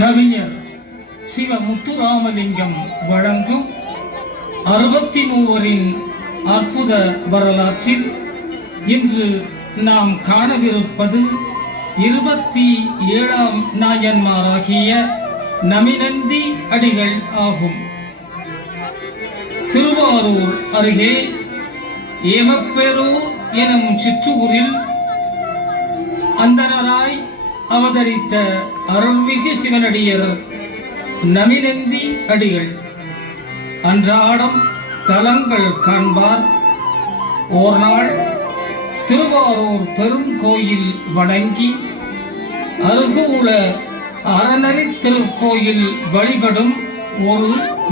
கவிஞர் சிவ முத்துராமலிங்கம் வழங்கும் 63 அற்புத வரலாற்றில் இன்று நாம் காணவிருப்பது 27ஆம் நாயன்மாராகிய நமிநந்தி அடிகள் ஆகும். திருவாரூர் அருகே ஏமப்பேரூர் எனும் சிற்றூரில் அந்தணராய் அவதரித்த அருள்மிகு சிவனடியர் நமிநந்தி அடிகள் அன்றாடம் தலங்கள் காண்பார். ஓர் நாள் திருவாரூர் பெரும் கோயில் வணங்கி அருகுல அறநெறி திருக்கோயில் வழிபடும் ஒரு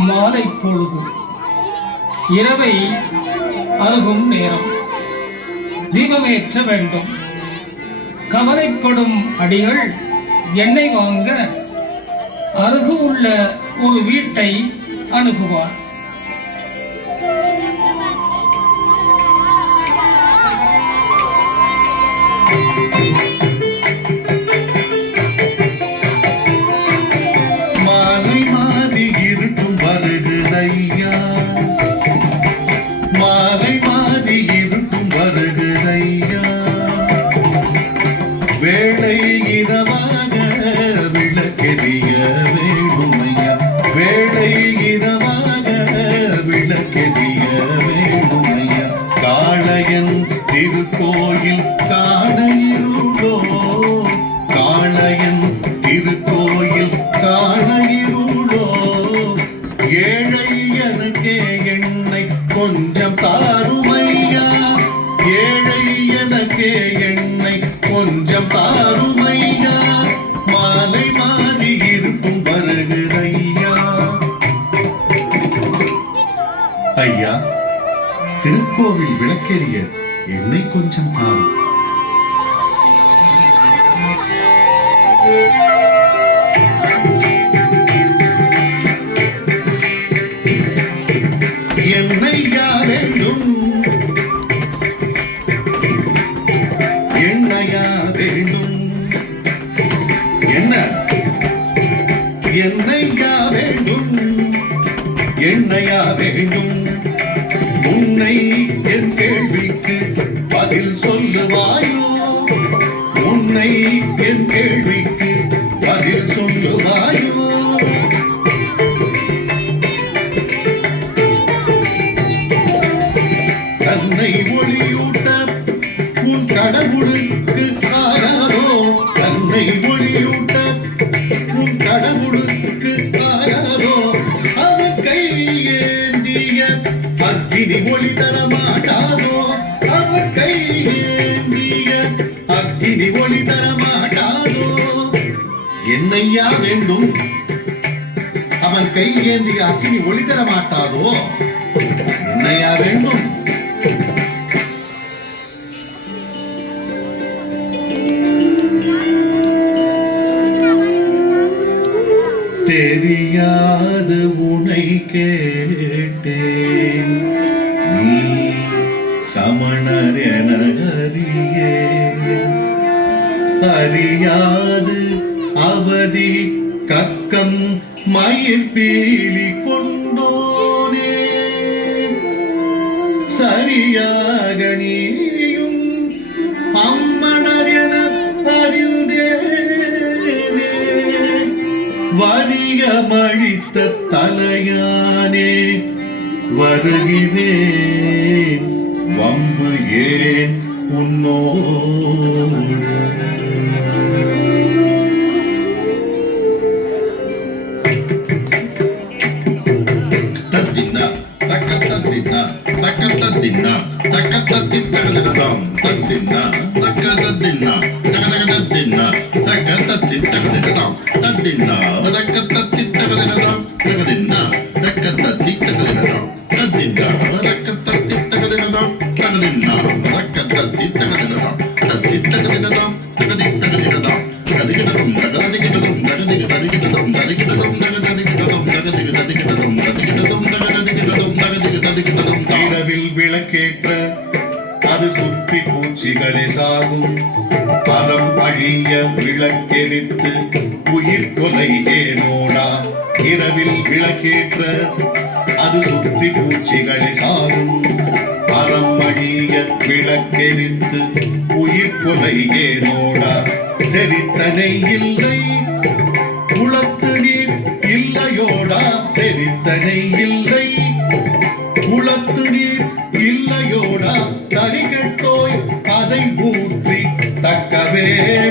மாலை பொழுது இரவை அருகும் நேரம் தீபமேற்ற வேண்டும். கவலைப்படும் அடிகள் எண்ணெய் வாங்க அருகு உள்ள ஒரு வீட்டை அணுகுவார். மாலை மாறி இருட்டும் வருகுதையா, மாலை மாறி இருட்டும் வருகுதையா, வேளை இரவாக விளக்கெரிய வேணுமையா, வேளை இரவாக விளக்கெரிய வேணுமையா, காளையன் திருக்கோயில் காண இருளோ, காளையன் திருக்கோயில் காண இருளோ, ஏழை எனக்கே எண்ணெய் கொஞ்சம் தாருமையா, ஏழை எனக்கே எண்ணெய் கொஞ்சம் தாருமையா, மாலை மாறி இருக்கும் வருகுதையா. ஐயா, திருக்கோவில் விளக்கெரிய எண்ணெய் கொஞ்சம் தாரும். எண்ணெய்யா வேண்டும், எண்ணெய்யா வேண்டும், என்ன எண்ணெய்யா வேண்டும், எண்ணெய்யா வேண்டும், உன்னை என் கேள்விக்கு பதில் சொல்லுவாயோ, உன்னை என் கேள்விக்கு பதில் சொல்லுவாயோ, தன்னை ஒளியூட்ட உன் கடவுளுக்கு ஆகாதோ, தன்னை ஒளியூட்ட உன் கடவுளுக்கு ஆகாதோ, அவன் கை ஏந்திய அக்கினி ஒளி தர மாட்டானோ, அவன் கை ஏந்திய அக்கினி ஒளி தர மாட்டானோ, என்னையா வேண்டும், அவன் கை ஏந்திய அக்கினி ஒளி தர மாட்டாதோ, என்னையா வேண்டும். தெரியாது உனை கேட்டேன், நீ சமணர் என அறியேன், அறியாது அவதி கக்கம் மயிர் பீலி கொண்டோனே, சரியாக நீயும் அம்மணர் என அறிந்தேனே, வலியமழித்த தலையானே வருகிறேன், வம்பு ஏன் உன்னோடு. தத்தின்னா தக்கத்தத்தின்னா தக்கத்தத்தின்னா தக்கத்தத்தித்தகதிரதம் தத்தின்னா தக்கதத்தின்னா தகதகதத்தின்னா தக்கத்தத்தித்தகதிரதம் தத்தின்னா தக்கத்தத்தித்தகதிரதம் தகதின்னா தக்கத்தத்தித்தகதிரதம் தத்தின்னா தக்கத்தத்தித்தகதிரதம் தகதின்னா தக்கத்தத்தித்தகதிரதம் தத்தித்தகதிரதம் தகதித்தகதிரதம் தகதிகிடதும் தகதிகிடதும் தகதிகிடதிகிடதும் தகதிகிடதும் தகதிகிடதும் தகதிகிடதிகிடதும் தகதிகிடதும் தகதிகிடதும் தகதிகிடதிகிடதும் இரவில் விளக்கேற்ற அது சுற்றி பூச்சிகளே சாகும் அறம் அழிய விளக்கெரித்து உயிர் கொலை ஏனோடா இரவில் விளக்கேற்ற அது சுற்றி பூச்சிகளே சாகும் அறம் அழிய விளக்கெரித்து உயிர் கொலை ஏனோடா செரித்தனை இல்லை குளத்து நீர் இல்லையோடா செரித்தனை இல்லை குளத்து நீர் இல்லையோடா தரிகட்டோய் அதை ஊற்றி தக்கவே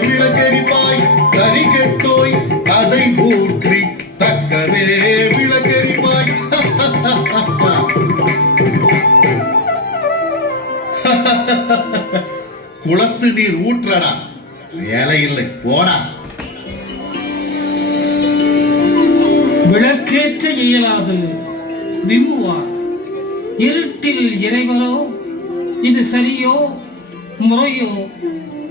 விளக்கெரிப்பாய் தரிகட்டோய் அதை ஊற்றி தக்கவே விளக்கெரிப்பாய் குளத்து நீர் ஊற்றடா வேலை இல்லை போடா விளக்கேற்ற இயலாது விம்முவார் இருட்டில் இறைவரோ இது சரியோ முறையோ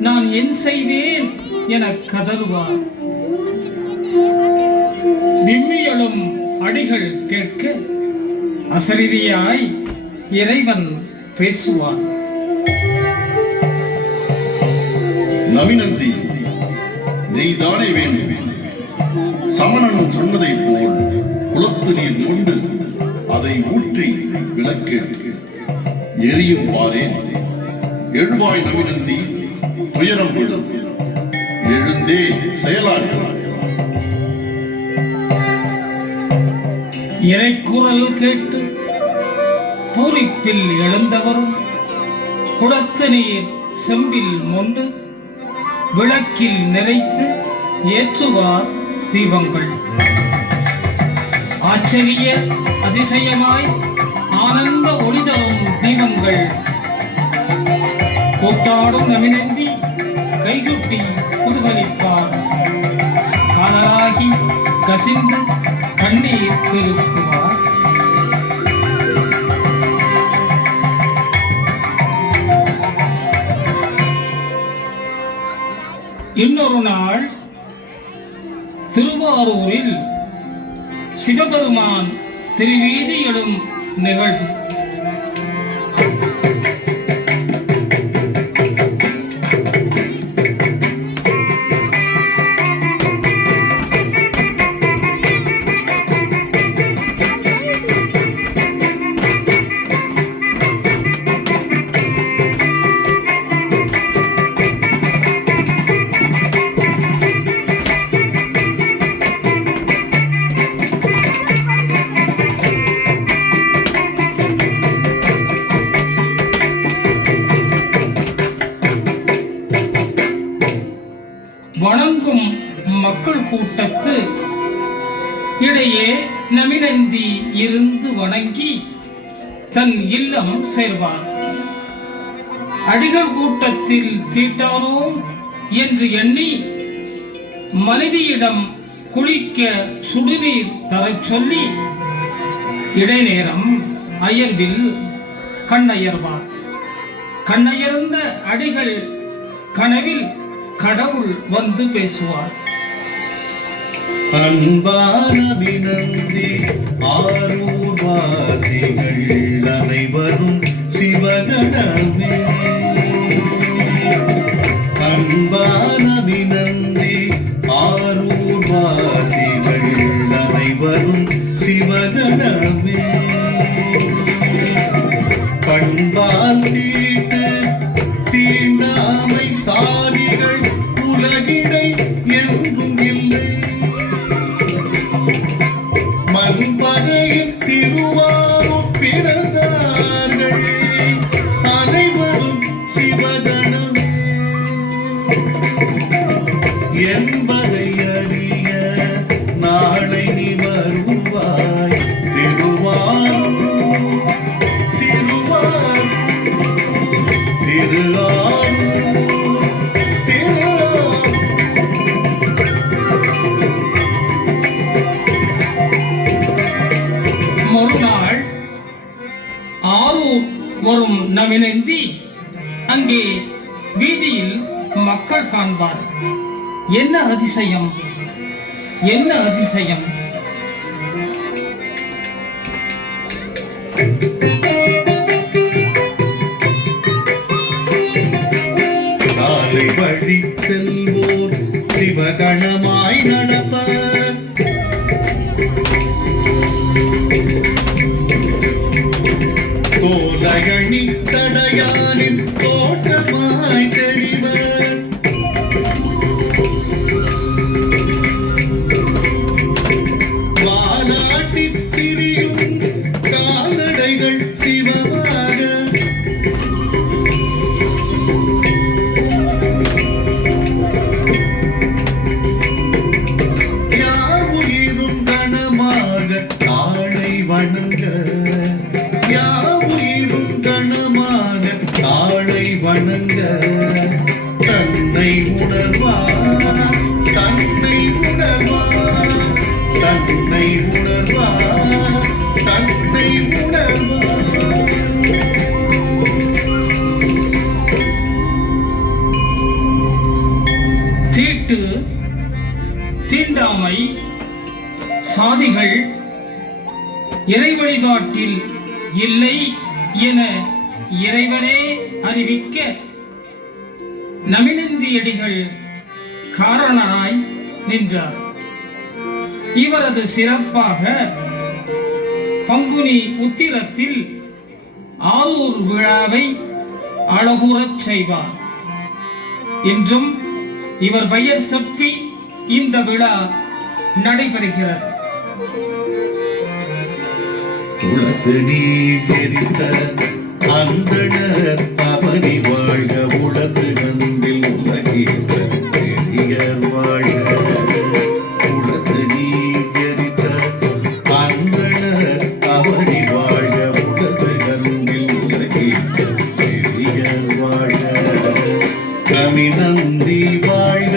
நான் என் செய்வேன் என கதறுவார் விம்மியலும் அடிகள் கேட்க அசரீரியாய் இறைவன் பேசுவான். நவினந்தி நீதானே வேண்டும் சமணனும் சொன்னதை போல் குளத்து நீர் கொண்டு அதை ஊற்றி விளக்கேற்று எரியும் பாரேன் எழுவாய் நவினந்தி துயரம் விடும் எழுந்தே செயலாற்றான். இறைக்குரல் கேட்டு பூரிப்பில் எழுந்தவரும் குளத்து நீர் செம்பில் மொண்டு விளக்கில் நிறைத்து ஏற்றுவார் தீபங்கள். ஆச்சரிய அதிசயமாய் ஆனந்த ஒளி தரும் தீபங்கள். கூத்தாடும் நவினந்தி கைகுட்டி குதுகலிப்பார். காதலாகி கசிந்து கண்ணீர் பெருக்குவார். இன்னொரு நாள் திருவாரூரில் சிவபெருமான் திருவீதி எழும் நிகழ்வு. வணங்கும் மக்கள் கூட்டத்து இடையே நமினந்தி இருந்து வணங்கி தன் இல்லம் சேர்வார். அடிகள் கூட்டத்தில் தீட்டானோம் என்று எண்ணி மனைவியிடம் குளிக்க சுடுநீர் தரச் சொல்லி இடைநேரம் அயர்வில் கண்ணயர்வார். கண்ணயர்ந்த அடிகள் கனவில் கடவுள் வந்து பேசுவார். அன்பான வினந்தி ஆரூர் வாசிகள் அனைவரும் சிவகணமே. அன்பான வினந்தி ஆரூர் வாசிகள் அனைவரும் சிவகணமே. பண்பால் தீட்டு தீண்டாமை சாதிகள் உலகிடை எங்கும் இல்லை. மண்பதையில் திருவாரூர் பிறந்தார்கள் அனைவரும் சிவகணமே என்பதை அறிய நாளை நீ வருவாய் திருவாரூர் திருவாரூர் திருவாரூர். மறுநாள் ஆரூர் வரும் நவினந்தி அங்கே வீதியில் மக்கள் காண்பார். என்ன அதிசயம், என்ன அதிசயம்! கணமாய் நடப்ப கோலகணி சடையானின் தோற்றமாய் தெரிவர் வானாட்டி திரியும் கால்நடைகள் சிவமாக யார் உயிரும் கணமாக தாழை வணங்க யாவுயிரும் கணமாக தாழை வணங்க தன்னை உணர்வார் தன்னை உணர்வார் தன்னை உணர்வார் தன்னை உணர்வார் தீட்டு தீண்டாமை சாதிகள் இறை வழிபாட்டில் இல்லை என இறைவனே அறிவிக்க நமினந்தியடிகள் காரணனாய் நின்றார். இவரது சிறப்பாக பங்குனி உத்திரத்தில் ஆரூர் விழாவை அழகுறச் செய்வார். இன்றும் இவர் பெயர் செப்பி இந்த விழா நடைபெறுகிறது. உலகு நீ எரித்த அந்தணர் அவனி வாழ்க உலகு நம்பில் உலகீற்ற பெரியர் வாழ்க உலகு நீ எரித்த அந்தணர் அவனி வாழ்க உலகு நம்பில் உலகீற்ற பெரியர் வாழ்க நமினந்தி வாழ்க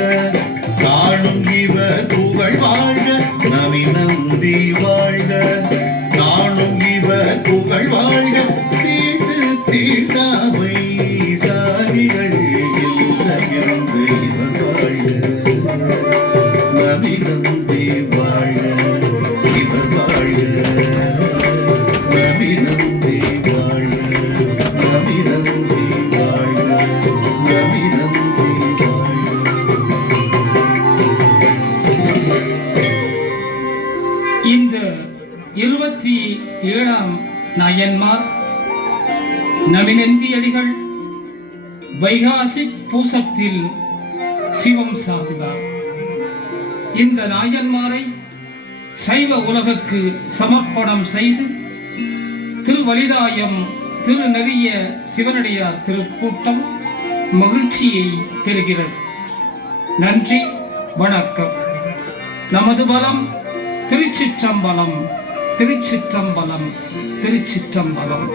காணும் இவர் புகழ் வாழ்க நமினந்தி வாழ்க புகழ் வாழ்க தீட்டு தீண்டாமை சாதிகள் இல்லை என்று இவர் வாழ்க நமினந்தி வாழ்க இவர் வாழ்க நமினந்தி வாழ்க நமினந்தி வாழ்க நமினந்தி வாழ்க. இந்த 27ஆம் நாயன்மார் நமினந்தியடிகள் வைகாசி பூசத்தில் சிவம் சார்ந்தார். இந்த நாயன்மாரை சைவ உலகுக்கு சமர்ப்பணம் செய்து திருவலிதாயம் திருநெறிய சிவனடியார் திருக்கூட்டம் மகிழ்ச்சியை பெறுகிறது. நன்றி, வணக்கம். நமது பலம் திருச்சிற்றம்பலம், திருச்சிற்றம்பலம், திருச்சிற்றம்பலம்.